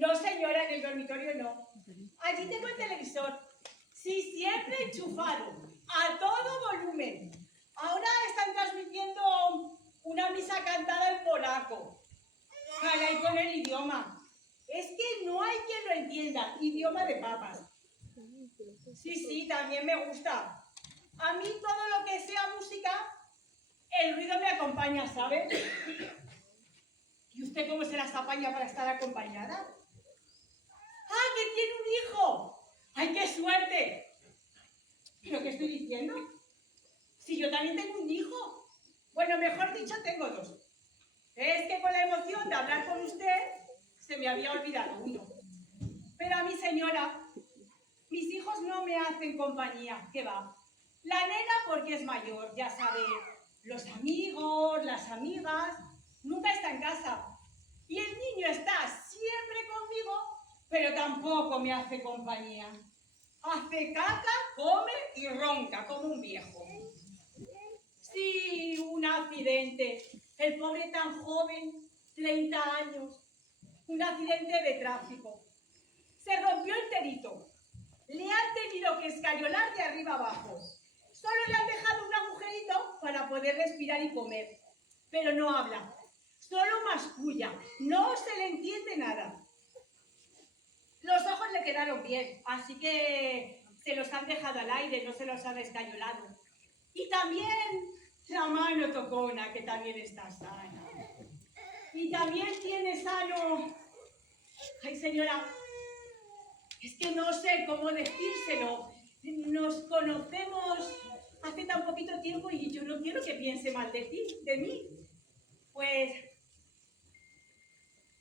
No, señora, en el dormitorio no. Allí tengo el televisor. Sí, siempre enchufado, a todo volumen. Ahora están transmitiendo una misa cantada en polaco. Caray con el idioma. Es que no hay quien lo entienda. Idioma de papas. Sí, también me gusta. A mí todo lo que sea música, el ruido me acompaña, ¿sabe? ¿Y usted cómo se las apaña para estar acompañada? ¡Ah, que tiene un hijo! ¡Ay, qué suerte! ¿Pero qué estoy diciendo? Si yo también tengo un hijo. Bueno, mejor dicho, tengo dos. Es que con la emoción de hablar con usted, se me había olvidado uno. Pero a mi señora, mis hijos no me hacen compañía. ¿Qué va? La nena porque es mayor, ya sabe, los amigos, las amigas, nunca está en casa. Y el niño está siempre conmigo, pero tampoco me hace compañía. Hace caca, come y ronca como un viejo. Sí, un accidente. El pobre tan joven, 30 años. Un accidente de tráfico. Se rompió enterito. Le han tenido que escayolar de arriba abajo. Solo le han dejado un agujerito para poder respirar y comer. Pero no habla. Solo masculla. No se le entiende nada. Los ojos le quedaron bien, así que se los han dejado al aire, no se los han escayolado. Y también la mano tocona, que también está sana. Y también tiene sano... Ay, señora, es que no sé cómo decírselo. Nos conocemos hace tan poquito tiempo y yo no quiero que piense mal de mí. Pues...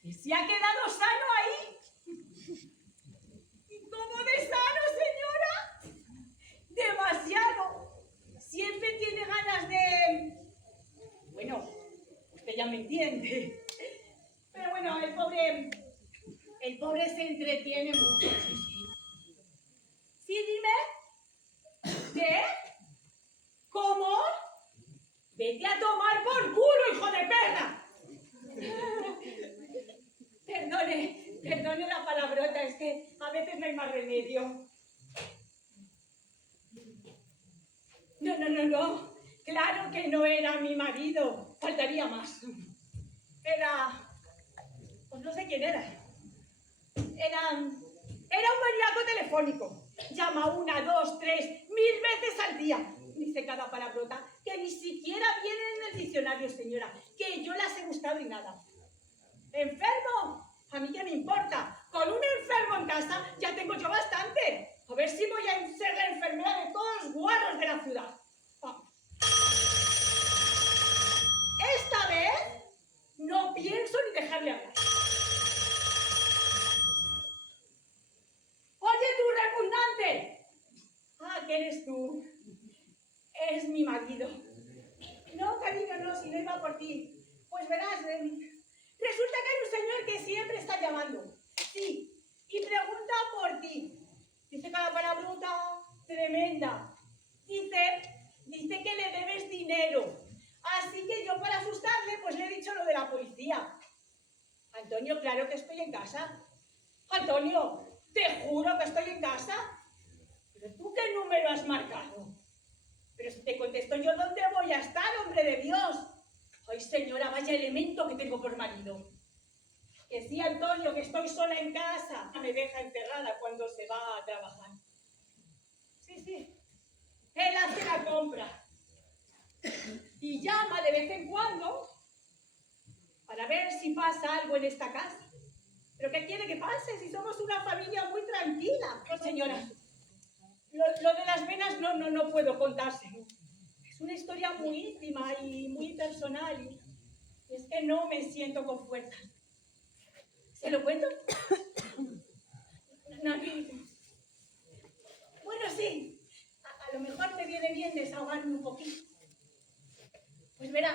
que se ha quedado sano ahí. ¿Y cómo de sano, señora? Demasiado. Siempre tiene ganas de... Bueno, usted ya me entiende. Pero bueno, el pobre se entretiene mucho, sí. ¿Sí, dime? ¿Qué? ¿Cómo? Vete a tomar por culo, hijo de perra. Perdone la palabrota, es que a veces no hay más remedio. No, claro que no era mi marido, faltaría más. Pues no sé quién era. Era un maníaco telefónico. Llama 1, 2, 3, 1000 veces al día. Dice cada palabrota, que ni siquiera viene en el diccionario, señora, que yo las he gustado y nada. ¿Enfermo? ¿A mí qué me importa? Con un enfermo en casa ya tengo yo bastante. A ver si voy a ser la enfermera de todos los guarros de la ciudad. Vamos. Esta vez no pienso ni dejarle hablar. ¡Oye, tú, repugnante! Ah, ¿qué eres tú? Es mi marido. No, cariño, no, si no iba por ti. Pues verás, resulta que hay un señor que siempre está llamando. Sí, y pregunta por ti. Dice cada palabrota tremenda. Dice que le debes dinero. Así que yo, para asustarle, pues le he dicho lo de la policía. Antonio, claro que estoy en casa. Antonio, te juro que estoy en casa. ¿Pero tú qué número has marcado? Pero si te contesto yo, ¿dónde voy a estar, hombre de Dios? Ay, señora, vaya elemento que tengo por marido. Que sí, Antonio, que estoy sola en casa. Me deja encerrada cuando se va a trabajar. Sí. Él hace la compra. Y llama de vez en cuando para ver si pasa algo en esta casa. ¿Pero qué quiere que pase si somos una familia muy tranquila? No, señora. Lo de las venas no puedo contárselo. Es una historia muy íntima y muy personal. Y es que no me siento con fuerzas. ¿Se lo cuento? No. Bueno, sí. A lo mejor me viene bien desahogarme un poquito. Pues verá,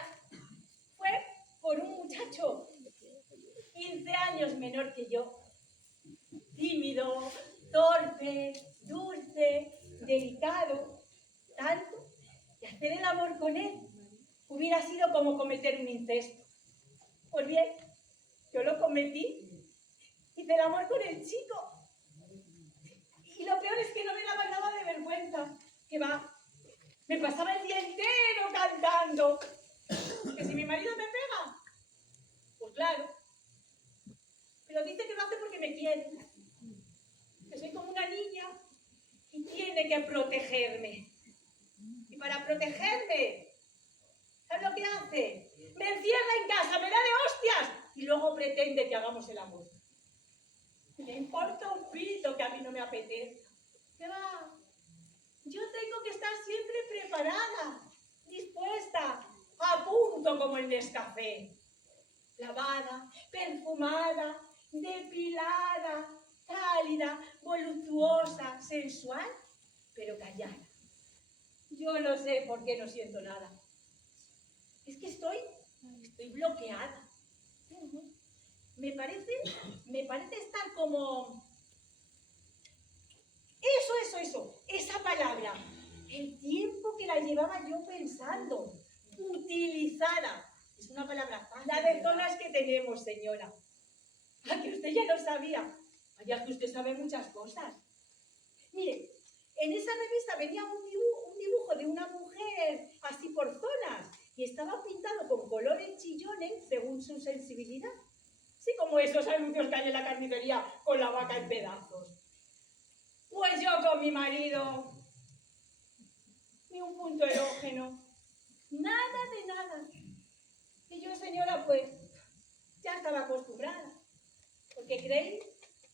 fue por un muchacho 15 años menor que yo. Tímido, torpe, dulce, delicado, tanto, y hacer el amor con él hubiera sido como cometer un incesto. Pues bien, yo lo cometí y hice el amor con el chico. Y lo peor es que no me daba nada de vergüenza. Que va, me pasaba el día entero cantando. Que si mi marido me pega, pues claro. Pero dice que lo hace porque me quiere. Que soy como una niña y tiene que protegerme. Y para protegerme, ¿sabes lo que hace? Me encierra en casa, me da de hostias y luego pretende que hagamos el amor. Me importa un pito que a mí no me apetezca. ¿Qué va? Yo tengo que estar siempre preparada, dispuesta, a punto como el Nescafé. Lavada, perfumada, depilada, cálida, voluptuosa, sensual, pero callada. Yo no sé por qué no siento nada. Es que estoy bloqueada. Me parece estar como... Eso, esa palabra. El tiempo que la llevaba yo pensando. Utilizada. Es una palabra fácil. La de zonas que tenemos, señora. Ah, que usted ya lo sabía. Vaya que usted sabe muchas cosas. Mire, en esa revista venía un dibujo de una mujer así por zonas y estaba pintado con colores chillones según su sensibilidad. Así como esos anuncios que hay en la carnicería con la vaca en pedazos. Pues yo con mi marido, ni un punto erógeno, nada de nada. Y yo, señora, pues ya estaba acostumbrada, porque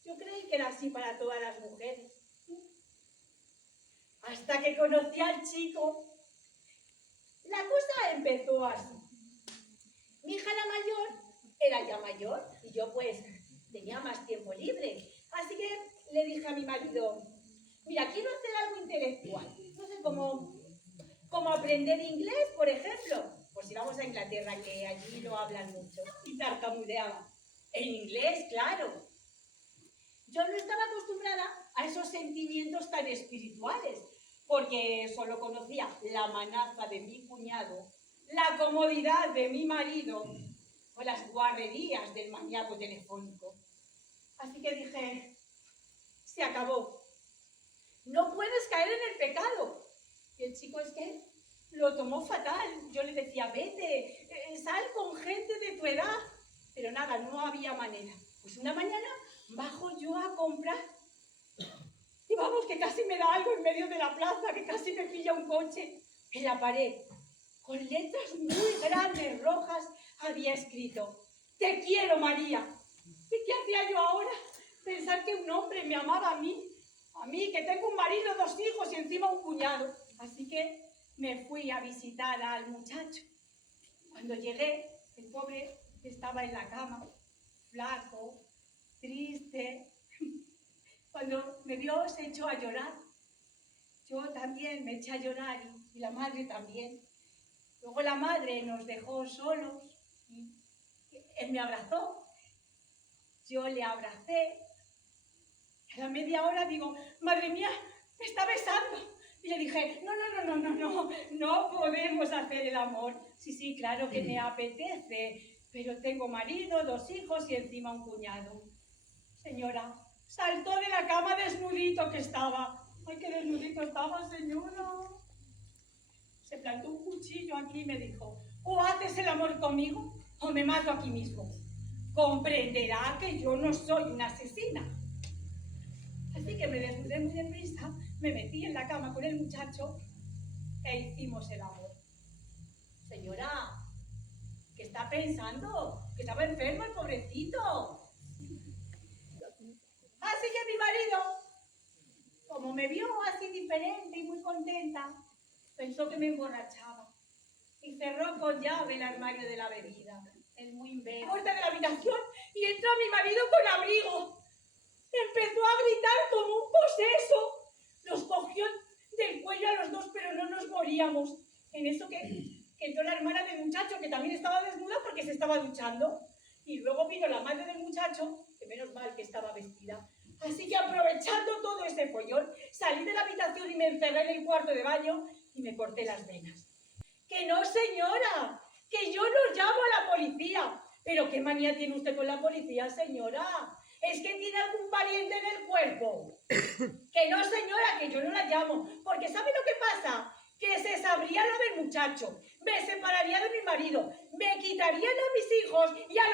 yo creí que era así para todas las mujeres. Hasta que conocí al chico, la cosa empezó así. Mi hija la mayor era ya mayor y yo pues tenía más tiempo libre. Así que le dije a mi marido, mira, quiero hacer algo intelectual. No sé, como aprender inglés, por ejemplo. Pues si vamos a Inglaterra, que allí lo hablan mucho. Y tartamudeaba. En inglés, claro. Yo no estaba acostumbrada a esos sentimientos tan espirituales, porque solo conocía la manaza de mi cuñado, la comodidad de mi marido o las guarrerías del maníaco telefónico. Así que dije, se acabó. No puedes caer en el pecado. Y el chico es que lo tomó fatal. Yo le decía, vete, sal con gente de tu edad. Pero nada, no había manera. Pues una mañana bajo yo a comprar. Y vamos, que casi me da algo en medio de la plaza, que casi me pilla un coche. En la pared, con letras muy grandes, rojas, había escrito, te quiero, María. ¿Y qué hacía yo ahora? Pensar que un hombre me amaba a mí, que tengo un marido, 2 hijos y encima un cuñado. Así que me fui a visitar al muchacho. Cuando llegué, el pobre estaba en la cama, flaco, triste. Cuando me vio, se echó a llorar. Yo también me eché a llorar y la madre también. Luego la madre nos dejó solos y él me abrazó. Yo le abracé. A la media hora digo, madre mía, me está besando. Y le dije, no podemos hacer el amor. Sí, claro que me apetece, pero tengo marido, 2 hijos y encima un cuñado. Señora, saltó de la cama desnudito que estaba. Ay, qué desnudito estaba, señora. Se plantó un cuchillo aquí y me dijo, o haces el amor conmigo o me mato aquí mismo. Comprenderá que yo no soy una asesina. Así que me desnudé muy deprisa, me metí en la cama con el muchacho e hicimos el amor. Señora, ¿qué está pensando? Que estaba enfermo el pobrecito. Así que mi marido, como me vio así diferente y muy contenta, pensó que me emborrachaba y cerró con llave el armario de la bebida. El muy imbécil. Puerta de la habitación y entra mi marido con abrigo. Empezó a gritar como un poseso. Nos cogió del cuello a los 2, pero no nos moríamos. En eso que entró la hermana del muchacho, que también estaba desnuda porque se estaba duchando. Y luego vino la madre del muchacho, que menos mal que estaba vestida. Así que aprovechando todo ese follón, salí de la habitación y me encerré en el cuarto de baño y me corté las venas. ¡Que no, señora! ¡Que yo no llamo a la policía! ¿Pero qué manía tiene usted con la policía, señora? Es que tiene algún pariente en el cuerpo. Que no, señora, que yo no la llamo. Porque ¿sabe lo que pasa? Que se sabría lo del muchacho. Me separaría de mi marido. Me quitarían a mis hijos y al